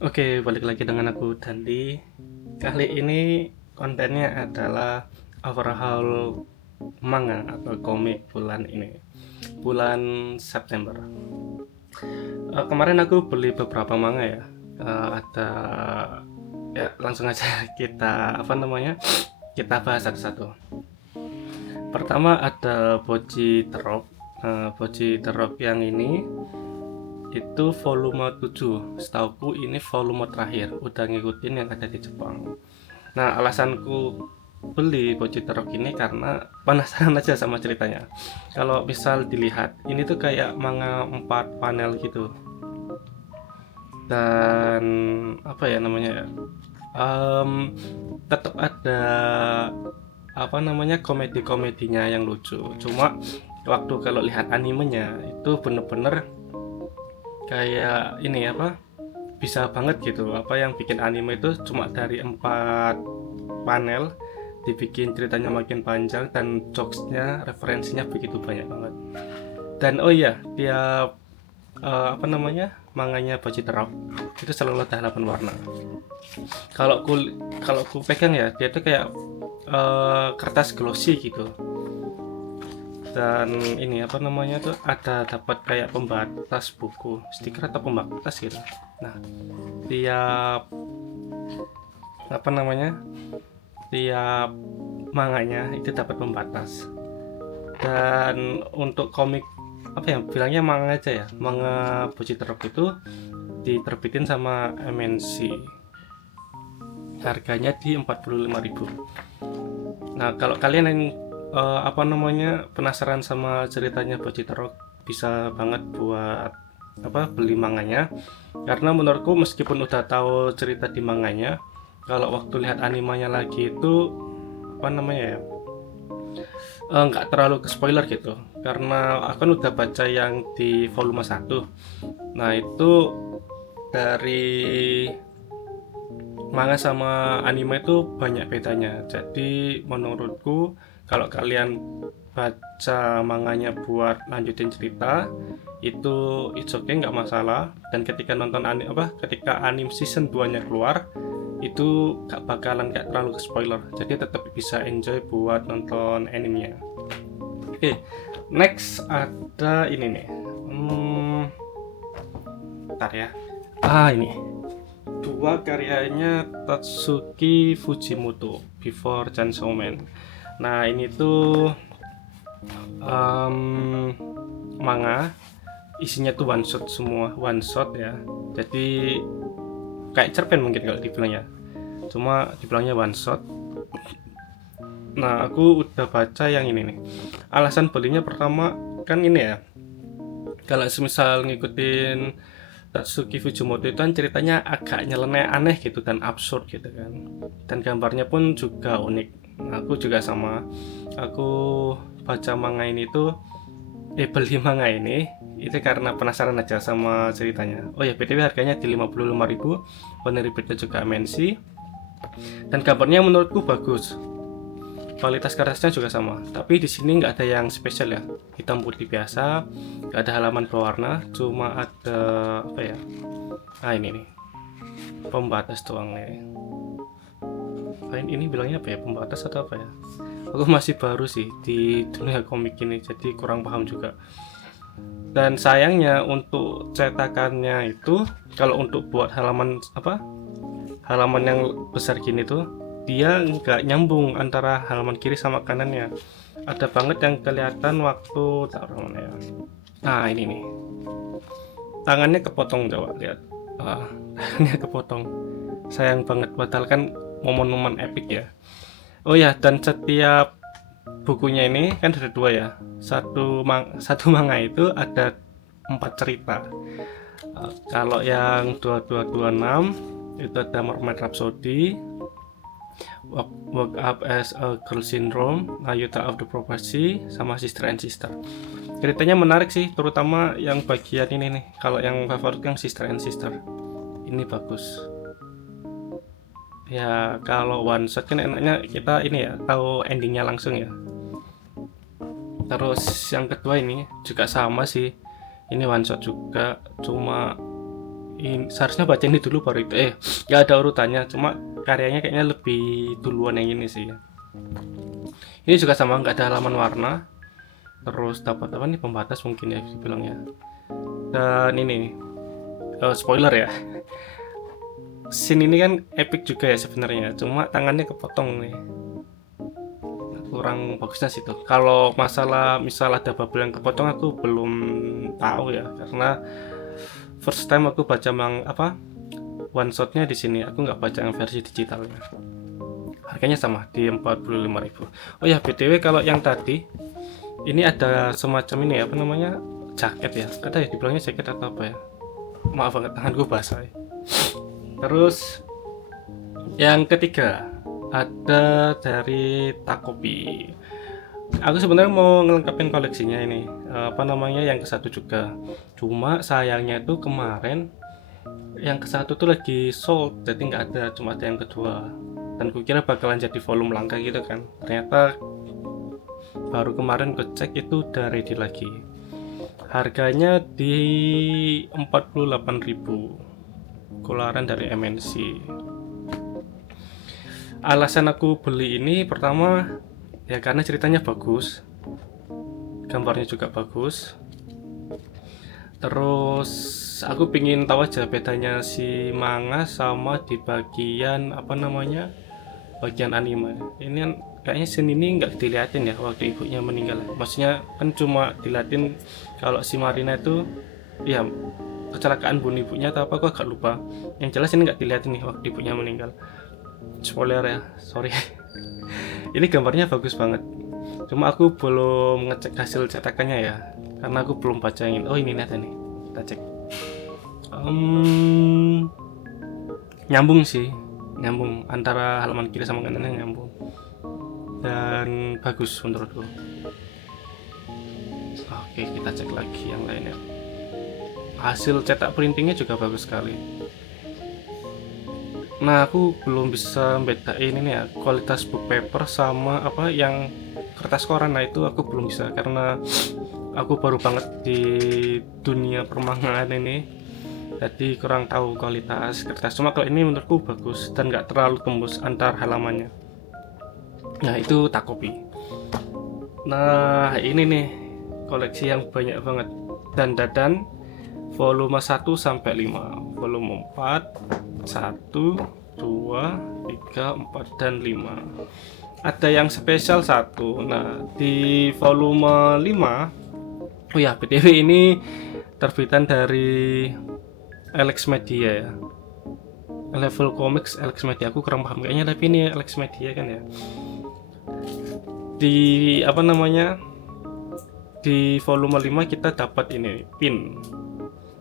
Oke, balik lagi dengan aku Dandi. Kali ini kontennya adalah overhaul manga atau komik bulan ini, bulan September. Kemarin aku beli beberapa manga ya. Ada ya langsung aja kita kita bahas satu-satu. Pertama ada Boji Terok. Boji Terok yang ini itu volume 7. Setauku ini volume terakhir, udah ngikutin yang ada di Jepang. Nah, alasanku beli Boji Terok ini karena penasaran aja sama ceritanya. Kalau misal dilihat, ini tuh kayak manga 4 panel gitu. Dan apa ya namanya ya? Tetap ada komedi-komedinya yang lucu. Cuma waktu kalau lihat animenya itu bener-bener kayak ini bisa banget gitu, apa yang bikin anime itu cuma dari 4 panel dibikin ceritanya makin panjang dan jokesnya referensinya begitu banyak banget. Dan oh iya, tiap manganya Baji Terok itu selalu ada halaman warna. Kalau ku pegang ya, dia tuh kayak kertas glossy gitu. Dan ini tuh ada dapat kayak pembatas buku, stiker atau pembatas gitu. Nah, tiap apa namanya tiap manganya itu dapat pembatas. Dan untuk komik bilangnya manga aja ya, manga Boji Terok itu diterbitin sama MNC, harganya di 45.000. Nah, kalau kalian yang penasaran sama ceritanya Boji Terok, bisa banget buat beli manganya. Karena menurutku meskipun udah tahu cerita di manganya, kalau waktu lihat animenya lagi itu nggak terlalu ke spoiler gitu. Karena aku kan udah baca yang di volume 1. Nah, itu dari manga sama anime itu banyak bedanya. Jadi menurutku kalau kalian baca manganya buat lanjutin cerita itu it's okay, nggak masalah. Dan ketika nonton ketika anime season 2 nya keluar itu gak bakalan gak terlalu ke spoiler, jadi tetap bisa enjoy buat nonton animenya. Oke, next ada ini nih. Bentar ya. Ini dua karyanya Tatsuki Fujimoto, Before Chainsaw Man. Nah, ini tuh manga isinya tuh one shot ya. Jadi kayak cerpen mungkin kalau dibilangnya. Cuma dibilangnya one shot. Nah, aku udah baca yang ini nih. Alasan belinya pertama kan ini ya. Kalau semisal ngikutin Tatsuki Fujimoto itu kan ceritanya agak nyeleneh, aneh gitu dan absurd gitu kan. Dan gambarnya pun juga unik. Nah, aku juga sama. Aku baca manga ini tuh beli manga ini itu karena penasaran aja sama ceritanya. Oh ya, BTW harganya di 55.000. Penerbitnya juga MNC. Dan gambarnya menurutku bagus. Kualitas kertasnya juga sama, tapi di sini nggak ada yang spesial ya, hitam putih biasa, nggak ada halaman berwarna, cuma ada ini nih, pembatas doang nih. Ini bilangnya apa ya, pembatas atau apa ya? Aku masih baru sih di dunia komik ini, jadi kurang paham juga. Dan sayangnya untuk cetakannya itu, kalau untuk buat halaman yang besar gini tuh dia nggak nyambung antara halaman kiri sama kanannya. Ada banget yang kelihatan waktu taruh mana ya. Nah, ini nih, tangannya kepotong, coba lihat. Tangannya kepotong, sayang banget, padahal kan momen-momen epic ya. Oh ya, dan setiap bukunya ini kan ada dua ya, satu manga itu ada 4 cerita. Kalau yang 2226 itu ada Mermaid Rhapsody, Woke Up as a Girl Syndrome, Ayuta of the Prophecy, sama Sister and Sister. Ceritanya menarik sih, terutama yang bagian ini nih. Kalau yang favorit yang Sister and Sister, ini bagus. Ya kalau one shot kan enaknya kita ini ya, tahu endingnya langsung ya. Terus yang kedua ini juga sama sih, ini one shot juga, cuma seharusnya baca ini dulu baru itu. Nggak ada urutannya, cuma karyanya kayaknya lebih duluan yang ini sih. Ini juga sama, nggak ada halaman warna. Terus dapat apa nih, pembatas mungkin ya dibilangnya. Dan ini spoiler ya. Scene ini kan epic juga ya sebenarnya, cuma tangannya kepotong nih. Kurang bagusnya sih tuh. Kalau masalah misal ada bubble yang kepotong aku belum tahu ya, karena first time aku baca one shotnya di sini. Aku nggak baca yang versi digitalnya. Harganya sama di 45.000. Oh ya, BTW kalau yang tadi ini ada semacam ini apa namanya, jaket ya. Ada ya dibilangnya jaket atau apa ya? Maaf banget, tanganku basah ya. Terus yang ketiga ada dari Takopi. Aku sebenarnya mau ngelengkapin koleksinya ini, apa namanya, yang ke satu juga. Cuma sayangnya itu kemarin yang ke satu tuh lagi sold, jadi nggak ada, cuma ada yang kedua. Dan kukira bakalan jadi volume langka gitu kan. Ternyata baru kemarin cek itu udah ready lagi. Harganya di 48.000. Keluaran dari MNC. Alasan aku beli ini pertama ya karena ceritanya bagus, gambarnya juga bagus. Terus aku pingin tahu aja bedanya si manga sama di bagian apa namanya, bagian anime. Ini kan kayaknya scene ini nggak diliatin ya waktu ibunya meninggal. Maksudnya kan cuma diliatin kalau si Marina itu ya kecelakaan bunuh ibunya atau apa, aku agak lupa. Yang jelas ini nggak dilihatin nih waktu ibunya meninggal. Spoiler ya, sorry. Ini gambarnya bagus banget, cuma aku belum ngecek hasil cetakannya ya, karena aku belum baca ini. Oh ini ada nih, kita cek. Nyambung sih, nyambung antara halaman kiri sama kanannya, nyambung dan bagus menurutku. Oke, kita cek lagi yang lainnya. Hasil cetak printingnya juga bagus sekali. Nah, aku belum bisa bedain ini ya, kualitas book paper sama apa yang kertas koran. Nah, itu aku belum bisa karena aku baru banget di dunia permangaan ini, jadi kurang tahu kualitas kertas. Cuma kalau ini menurutku bagus dan nggak terlalu tembus antar halamannya. Nah, itu Takopi. Nah, ini nih koleksi yang banyak banget. Dan volume 1 sampai 5, volume 4, 1, 2, 3, 4 dan 5. Ada yang spesial 1. Nah, di volume 5, oh ya, BTW ini terbitan dari Alex Media ya. Level Comics Alex Media, aku kurang paham kayaknya, tapi ini Alex Media kan ya. Di apa namanya? Di volume 5 kita dapat ini pin.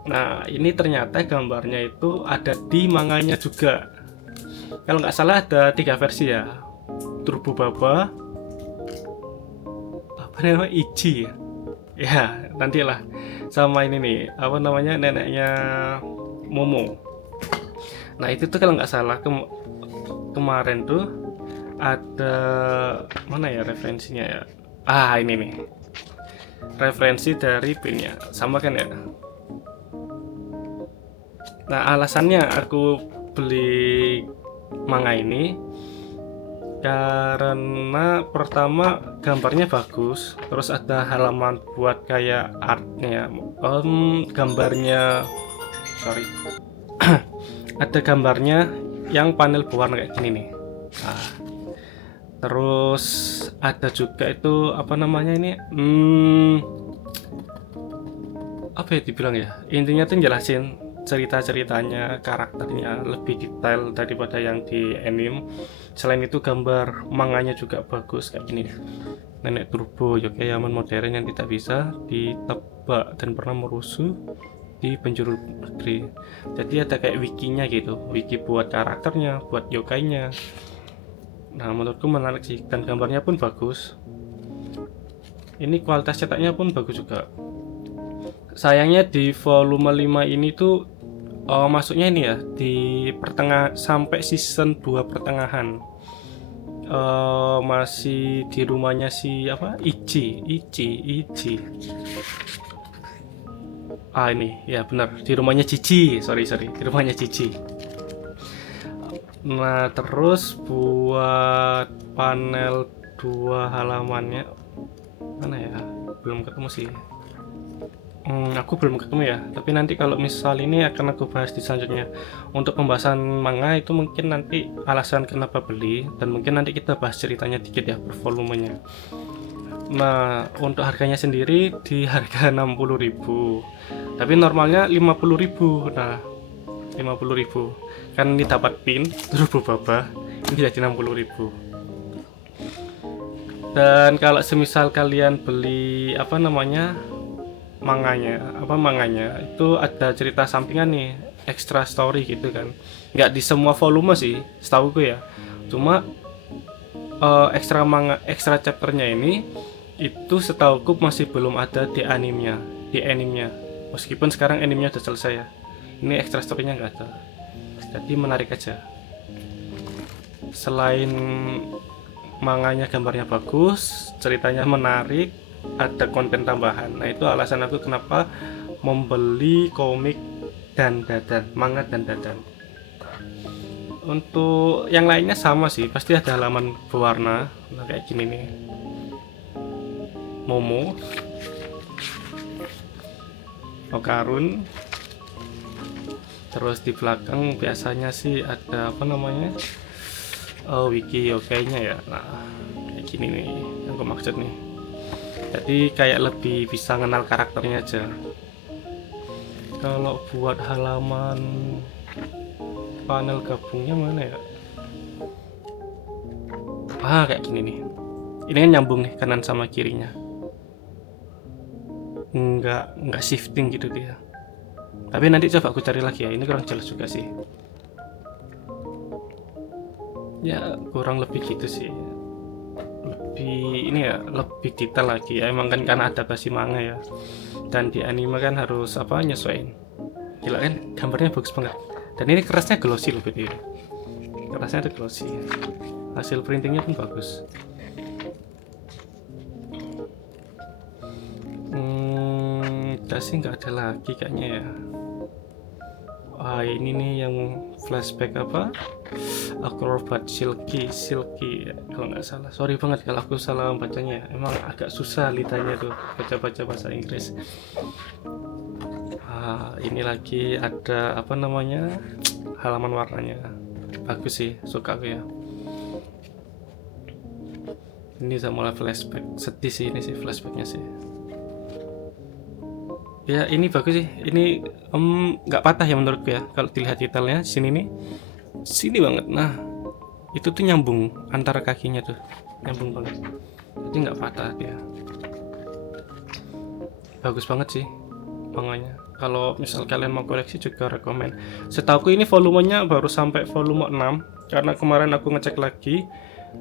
Nah, ini ternyata gambarnya itu ada di manganya juga. Kalau nggak salah ada 3 versi ya. Turbo Baba, apa namanya, Ichi ya. Ya, nantilah. Sama ini nih, apa namanya, neneknya Momo. Nah, itu tuh kalau nggak salah kemarin tuh ada mana ya referensinya ya. Ini nih. Referensi dari pinnya. Sama kan ya? Nah, alasannya aku beli manga ini karena pertama gambarnya bagus, terus ada halaman buat kayak artnya, gambarnya, sorry, ada gambarnya yang panel berwarna kayak gini nih. Nah, terus ada juga itu apa namanya ini, apa ya dibilang ya, intinya tuh jelasin cerita-ceritanya, karakternya lebih detail daripada yang di anime. Selain itu gambar manganya juga bagus kayak gini. Nenek turbo Yokoyaman modern yang tidak bisa ditebak dan pernah merusuh di penjuru negeri. Jadi ada kayak wikinya gitu, wiki buat karakternya, buat yokainya. Nah, menurutku menarik sih, dan gambarnya pun bagus. Ini kualitas cetaknya pun bagus juga. Sayangnya di volume 5 ini tuh masuknya ini ya di pertengahan sampai season 2 pertengahan. Masih di rumahnya si apa, Ichi. Ini ya benar, di rumahnya Cici, sorry di rumahnya Cici. Nah terus buat panel 2 halamannya mana ya, belum ketemu sih. Aku belum ketemu ya, tapi nanti kalau misal ini akan aku bahas di selanjutnya. Untuk pembahasan manga itu mungkin nanti alasan kenapa beli, dan mungkin nanti kita bahas ceritanya dikit ya per volumenya. Nah untuk harganya sendiri di harga 60.000, tapi normalnya 50.000. Nah 50.000 kan ini dapat pin terus baba ini jadi 60.000. Dan kalau semisal kalian beli manganya itu ada cerita sampingan nih, extra story gitu kan. Nggak di semua volume sih setauku ya, cuma extra chapternya ini itu setauku masih belum ada di animenya, meskipun sekarang animenya udah selesai ya. Ini extra story-nya nggak ada, jadi menarik aja. Selain manganya gambarnya bagus, ceritanya menarik, ada konten tambahan. Nah itu alasan aku kenapa membeli komik dan dadan, manga dan dadan. Untuk yang lainnya sama sih, pasti ada halaman berwarna. Nah kayak gini nih, Momo, Okarun. Terus di belakang biasanya sih ada wiki kayaknya ya. Nah kayak gini nih yang aku maksud nih, jadi kayak lebih bisa kenal karakternya aja. Kalau buat halaman panel gabungnya mana ya, kayak gini nih, ini kan nyambung nih kanan sama kirinya, nggak shifting gitu dia. Tapi nanti coba aku cari lagi ya, ini kurang jelas juga sih ya, kurang lebih gitu sih. Lebih ini ya, lebih detail lagi ya, emang kan karena adaptasi manga ya, dan di anime kan harus nyesuaiin. Gila kan gambarnya bagus banget, dan ini kerasnya glossy loh, BTW kerasnya ada glossy, hasil printingnya pun bagus. Udah sih nggak ada lagi kayaknya ya. Ini nih yang flashback Acrobat Silky kalau nggak salah. Sorry banget kalau aku salah bacanya, emang agak susah lidahnya tuh baca bahasa Inggris. Ini lagi ada halaman warnanya bagus sih, suka aku ya. Ini sama mulai flashback, sedih sih ini sih flashbacknya sih ya. Ini bagus sih, ini nggak patah ya menurutku ya. Kalau dilihat detailnya sini banget. Nah itu tuh nyambung antara kakinya tuh, nyambung banget, jadi nggak patah dia. Bagus banget sih manganya. Kalau misal kalian mau koleksi juga rekomen. Setahuku ini volumenya baru sampai volume 6, karena kemarin aku ngecek lagi,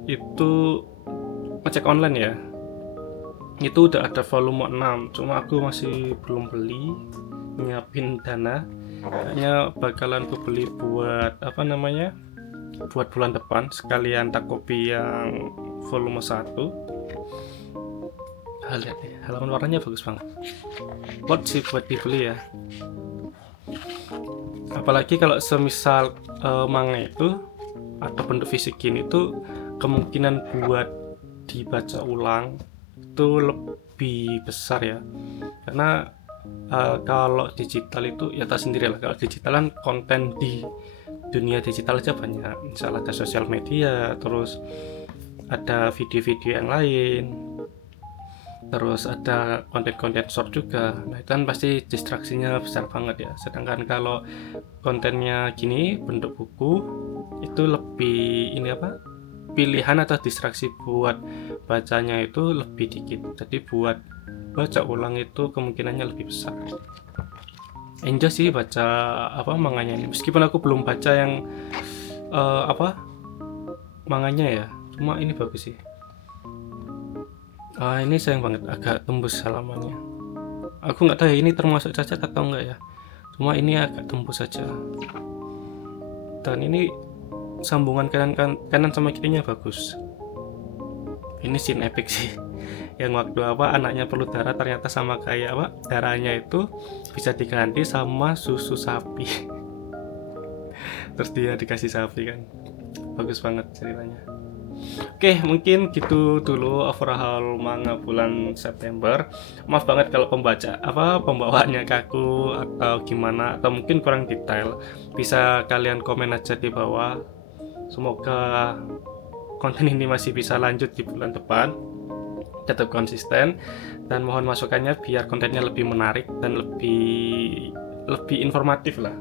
itu ngecek online ya, itu udah ada volume 6, cuma aku masih belum beli, nyiapin dana. Kayaknya bakalan aku beli buat buat bulan depan, sekalian tak kopi yang volume 1. Lihat deh, halaman warnanya bagus banget, buat dibeli ya. Apalagi kalau semisal manga itu atau bentuk fisik gini tuh, kemungkinan buat dibaca ulang itu lebih besar ya, karena kalau digital itu ya tak sendiri lah. Kalau digital kan konten di dunia digital aja banyak, misalnya ada sosial media, terus ada video-video yang lain, terus ada konten-konten short juga. Nah itu kan pasti distraksinya besar banget ya. Sedangkan kalau kontennya gini bentuk buku, itu lebih pilihan atau distraksi buat bacanya itu lebih dikit, jadi buat baca ulang itu kemungkinannya lebih besar. Enjoy sih baca manganya ini, meskipun aku belum baca yang manganya ya, cuma ini bagus sih. Ini sayang banget agak tembus halamannya. Aku nggak tahu ya ini termasuk cacat atau enggak ya, cuma ini agak tembus saja. Dan ini sambungan kanan sama kirinya bagus. Ini scene epic sih, yang waktu anaknya perlu darah ternyata sama kayak darahnya itu bisa diganti sama susu sapi. Terus dia dikasih sapi kan. Bagus banget ceritanya. Oke, mungkin gitu dulu overhaul manga bulan September. Maaf banget kalau pembawaannya kaku atau gimana, atau mungkin kurang detail. Bisa kalian komen aja di bawah. Semoga konten ini masih bisa lanjut di bulan depan, tetap konsisten, dan mohon masukannya biar kontennya lebih menarik dan lebih informatif lah.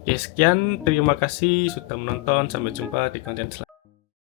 Oke, sekian, terima kasih sudah menonton, sampai jumpa di konten selanjutnya.